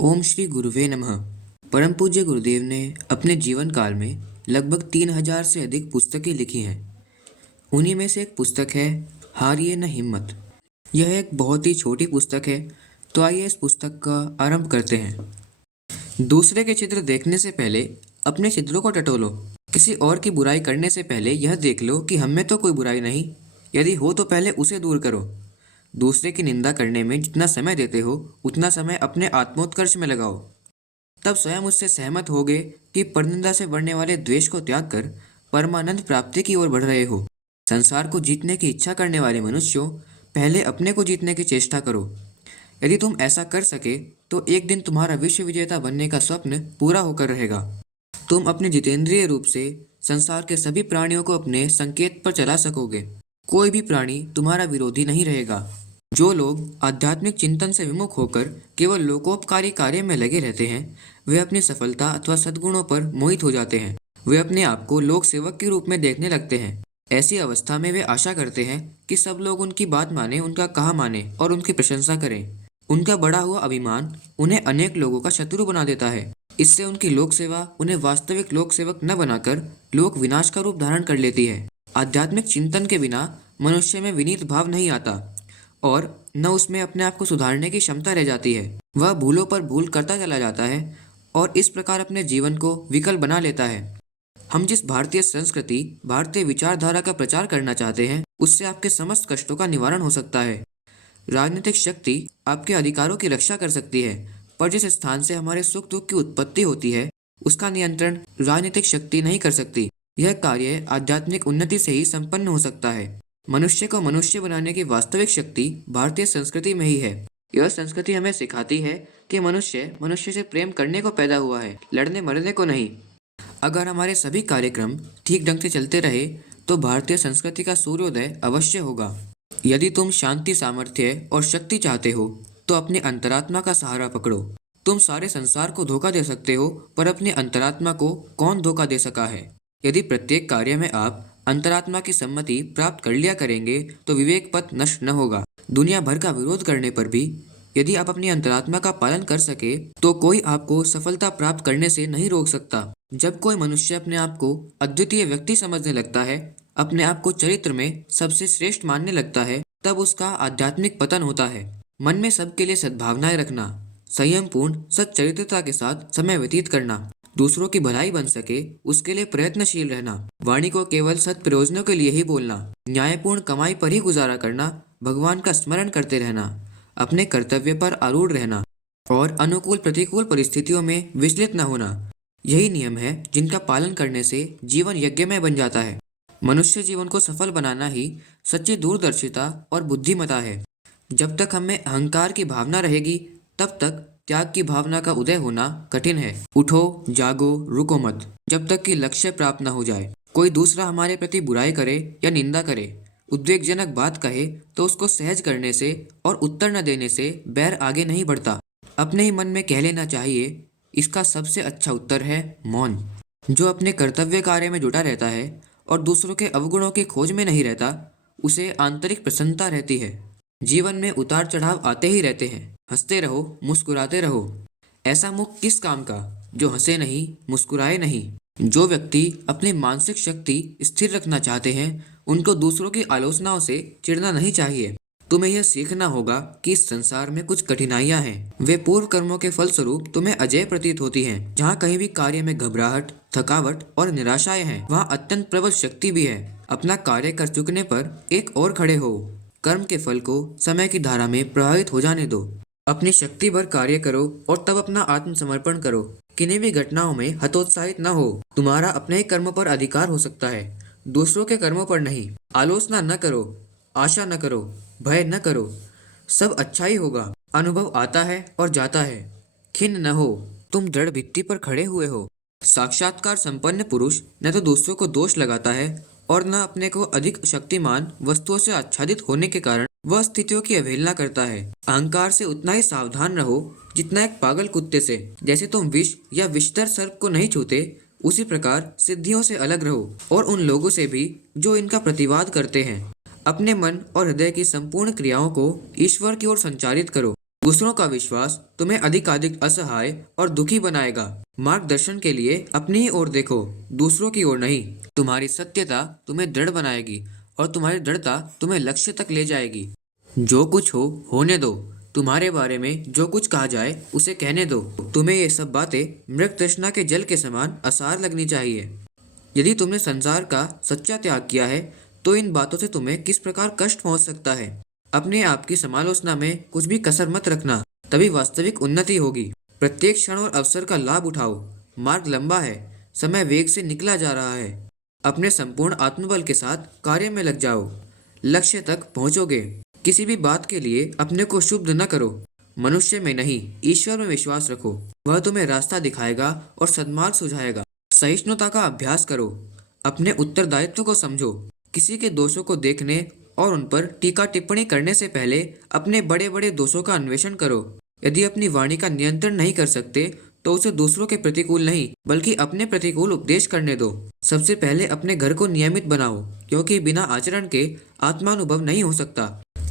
ओम श्री गुरुवे नमः। परम पूज्य गुरुदेव ने अपने जीवन काल में लगभग 3000 से अधिक पुस्तकें लिखी हैं। उन्हीं में से एक पुस्तक है हारिए न हिम्मत। यह एक बहुत ही छोटी पुस्तक है, तो आइए इस पुस्तक का आरंभ करते हैं। दूसरे के चित्र देखने से पहले अपने चित्रों को टटोलो। किसी और की बुराई करने से पहले यह देख लो कि हम में तो कोई बुराई नहीं। यदि हो तो पहले उसे दूर करो। दूसरे की निंदा करने में जितना समय देते हो उतना समय अपने आत्मोत्कर्ष में लगाओ। तब स्वयं उससे सहमत होगे कि परनिंदा से बढ़ने वाले द्वेष को त्याग कर परमानंद प्राप्ति की ओर बढ़ रहे हो। संसार को जीतने की इच्छा करने वाले मनुष्यों, पहले अपने को जीतने की चेष्टा करो। यदि तुम ऐसा कर सके तो एक दिन तुम्हारा विश्व विजेता बनने का स्वप्न पूरा होकर रहेगा। तुम अपने जितेंद्रिय रूप से संसार के सभी प्राणियों को अपने संकेत पर चला सकोगे। कोई भी प्राणी तुम्हारा विरोधी नहीं रहेगा। जो लोग आध्यात्मिक चिंतन से विमुख होकर केवल लोकोपकारी कार्य में लगे रहते हैं, वे अपनी सफलता अथवा सद्गुणों पर मोहित हो जाते हैं। वे अपने आप को लोक सेवक के रूप में देखने लगते हैं। ऐसी अवस्था में वे आशा करते हैं कि सब लोग उनकी बात माने, उनका कहा माने और उनकी प्रशंसा करें। उनका बढ़ा हुआ अभिमान उन्हें अनेक लोगों का शत्रु बना देता है। इससे उनकी लोक सेवा उन्हें वास्तविक लोक सेवक न बनाकर लोक विनाश का रूप धारण कर लेती है। आध्यात्मिक चिंतन के बिना मनुष्य में विनीत भाव नहीं आता और न उसमें अपने आप को सुधारने की क्षमता रह जाती है। वह भूलों पर भूल करता चला जाता है और इस प्रकार अपने जीवन को विकल बना लेता है। हम जिस भारतीय संस्कृति, भारतीय विचारधारा का प्रचार करना चाहते हैं, उससे आपके समस्त कष्टों का निवारण हो सकता है। राजनीतिक शक्ति आपके अधिकारों की रक्षा कर सकती है, पर जिस स्थान से हमारे सुख दुख की उत्पत्ति होती है, उसका नियंत्रण राजनीतिक शक्ति नहीं कर सकती। यह कार्य आध्यात्मिक उन्नति से ही संपन्न हो सकता है। मनुष्य को मनुष्य बनाने की वास्तविक शक्ति भारतीय संस्कृति में ही है। यह संस्कृति हमें सिखाती है कि मनुष्य मनुष्य से प्रेम करने को पैदा हुआ है, लड़ने मरने को नहीं। अगर हमारे सभी कार्यक्रम ठीक ढंग से चलते रहे तो भारतीय संस्कृति का सूर्योदय अवश्य होगा। यदि तुम शांति, सामर्थ्य और शक्ति चाहते हो तो अपनी अंतरात्मा का सहारा पकड़ो। तुम सारे संसार को धोखा दे सकते हो, पर अपनी अंतरात्मा को कौन धोखा दे सका है? यदि प्रत्येक कार्य में आप अंतरात्मा की सम्मति प्राप्त कर लिया करेंगे तो विवेक पथ नष्ट न होगा। दुनिया भर का विरोध करने पर भी यदि आप अपनी अंतरात्मा का पालन कर सके तो कोई आपको सफलता प्राप्त करने से नहीं रोक सकता। जब कोई मनुष्य अपने आप को अद्वितीय व्यक्ति समझने लगता है, अपने आप को चरित्र में सबसे श्रेष्ठ मानने लगता है, तब उसका आध्यात्मिक पतन होता है। मन में सबके लिए सद्भावनाएं रखना, संयम पूर्ण सच्चरित्रता के साथ समय व्यतीत करना, दूसरों की भलाई बन सके उसके लिए प्रयत्नशील रहना, वाणी को केवल सत् प्रयोजनों के लिए ही बोलना, न्यायपूर्ण कमाई पर ही गुजारा करना, भगवान का स्मरण करते रहना, अपने कर्तव्य पर आरूढ़ रहना और अनुकूल प्रतिकूल परिस्थितियों में विचलित न होना, यही नियम है जिनका पालन करने से जीवन यज्ञमय बन जाता है। मनुष्य जीवन को सफल बनाना ही सच्ची दूरदर्शिता और बुद्धिमता है। जब तक हमें अहंकार की भावना रहेगी, तब तक त्याग की भावना का उदय होना कठिन है। उठो, जागो, रुको मत, जब तक कि लक्ष्य प्राप्त न हो जाए। कोई दूसरा हमारे प्रति बुराई करे या निंदा करे, उद्वेगजनक बात कहे तो उसको सहज करने से और उत्तर न देने से बैर आगे नहीं बढ़ता। अपने ही मन में कह लेना चाहिए, इसका सबसे अच्छा उत्तर है मौन। जो अपने कर्तव्य कार्य में जुटा रहता है और दूसरों के अवगुणों की खोज में नहीं रहता, उसे आंतरिक प्रसन्नता रहती है। जीवन में उतार चढ़ाव आते ही रहते हैं, हंसते रहो, मुस्कुराते रहो। ऐसा मुख किस काम का जो हंसे नहीं, मुस्कुराए नहीं। जो व्यक्ति अपनी मानसिक शक्ति स्थिर रखना चाहते हैं, उनको दूसरों की आलोचनाओं से चिढ़ना नहीं चाहिए। तुम्हें यह सीखना होगा कि इस संसार में कुछ कठिनाइयां हैं। वे पूर्व कर्मों के फलस्वरूप तुम्हें अजय प्रतीत होती हैं। जहाँ कहीं भी कार्य में घबराहट, थकावट और निराशाएं हैं, वहाँ अत्यंत प्रबल शक्ति भी है। अपना कार्य कर चुकने पर एक और खड़े हो। कर्म के फल को समय की धारा में प्रभावित हो जाने दो। अपनी शक्ति भर कार्य करो और तब अपना आत्मसमर्पण करो। किन्हीं भी घटनाओं में हतोत्साहित न हो। तुम्हारा अपने ही कर्म पर अधिकार हो सकता है, दूसरों के कर्मों पर नहीं। आलोचना न करो, आशा न करो, भय न करो। सब अच्छा ही होगा। अनुभव आता है और जाता है। खिन्न न हो, तुम दृढ़ भित्ति पर खड़े हुए हो। साक्षात्कार संपन्न पुरुष न तो दूसरों को दोष लगाता है और न अपने को अधिक शक्तिमान वस्तुओं से आच्छादित होने के कारण वह स्थितियों की अवहेलना करता है। अहंकार से उतना ही सावधान रहो जितना एक पागल कुत्ते से। जैसे तुम विष या विषधर सर्प को नहीं छूते, उसी प्रकार सिद्धियों से अलग रहो और उन लोगों से भी जो इनका प्रतिवाद करते हैं। अपने मन और हृदय की संपूर्ण क्रियाओं को ईश्वर की ओर संचारित करो। दूसरों का विश्वास तुम्हें अधिकाधिक असहाय और दुखी बनाएगा। मार्गदर्शन के लिए अपनी ही ओर देखो, दूसरों की ओर नहीं। तुम्हारी सत्यता तुम्हें दृढ़ बनाएगी और तुम्हारी दृढ़ता तुम्हें लक्ष्य तक ले जाएगी। जो कुछ हो होने दो। तुम्हारे बारे में जो कुछ कहा जाए उसे कहने दो। तुम्हें ये सब बातें मृग तृष्णा के जल के समान असार लगनी चाहिए। यदि तुमने संसार का सच्चा त्याग किया है तो इन बातों से तुम्हें किस प्रकार कष्ट पहुंच सकता है। अपने आप की समालोचना में कुछ भी कसर मत रखना, तभी वास्तविक उन्नति होगी। प्रत्येक क्षण और अवसर का लाभ उठाओ। मार्ग लंबा है, समय वेग से निकला जा रहा है। अपने संपूर्ण आत्मबल के साथ कार्य में लग जाओ, लक्ष्य तक पहुंचोगे। किसी भी बात के लिए अपने को शुभ न करो। मनुष्य में नहीं, ईश्वर में विश्वास रखो। वह तुम्हें रास्ता दिखाएगा और सद्मार्ग सुझाएगा। सहिष्णुता का अभ्यास करो। अपने उत्तरदायित्व को समझो। किसी के दोषों को देखने और उन पर टीका टिप्पणी करने से पहले अपने बड़े बड़े दोषों का अन्वेषण करो। यदि अपनी वाणी का नियंत्रण नहीं कर सकते तो उसे दूसरों के प्रतिकूल नहीं बल्कि अपने प्रतिकूल उपदेश करने दो। सबसे पहले अपने घर को नियमित बनाओ, क्योंकि बिना आचरण के आत्मानुभव नहीं हो सकता।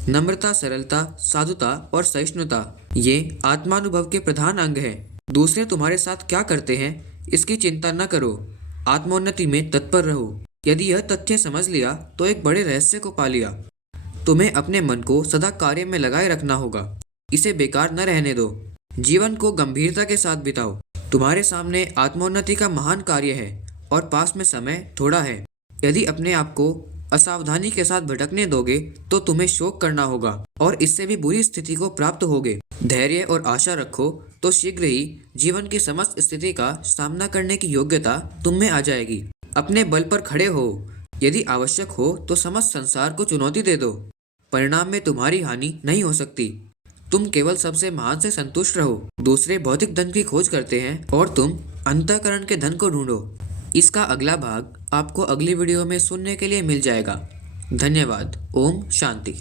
नम्रता, सरलता, साधुता और सहिष्णुता ये आत्मानुभव के प्रधान अंग हैं। दूसरे तुम्हारे साथ क्या करते हैं इसकी चिंता न करो, आत्मोन्नति में तत्पर रहो। यदि यह तथ्य समझ लिया तो एक बड़े रहस्य को पा लिया। तुम्हें अपने मन को सदा कार्य में लगाए रखना होगा, इसे बेकार न रहने दो। जीवन को गंभीरता के साथ बिताओ। तुम्हारे सामने आत्मोन्नति का महान कार्य है और पास में समय थोड़ा है। यदि अपने आप को असावधानी के साथ भटकने दोगे तो तुम्हें शोक करना होगा और इससे भी बुरी स्थिति को प्राप्त होगे। धैर्य और आशा रखो तो शीघ्र ही जीवन की समस्त स्थिति का सामना करने की योग्यता तुम में आ जाएगी। अपने बल पर खड़े हो। यदि आवश्यक हो तो समस्त संसार को चुनौती दे दो। परिणाम में तुम्हारी हानि नहीं हो सकती। तुम केवल सबसे महान से संतुष्ट रहो। दूसरे भौतिक धन की खोज करते हैं और तुम अंतःकरण के धन को ढूंढो। इसका अगला भाग आपको अगली वीडियो में सुनने के लिए मिल जाएगा। धन्यवाद। ओम शांति।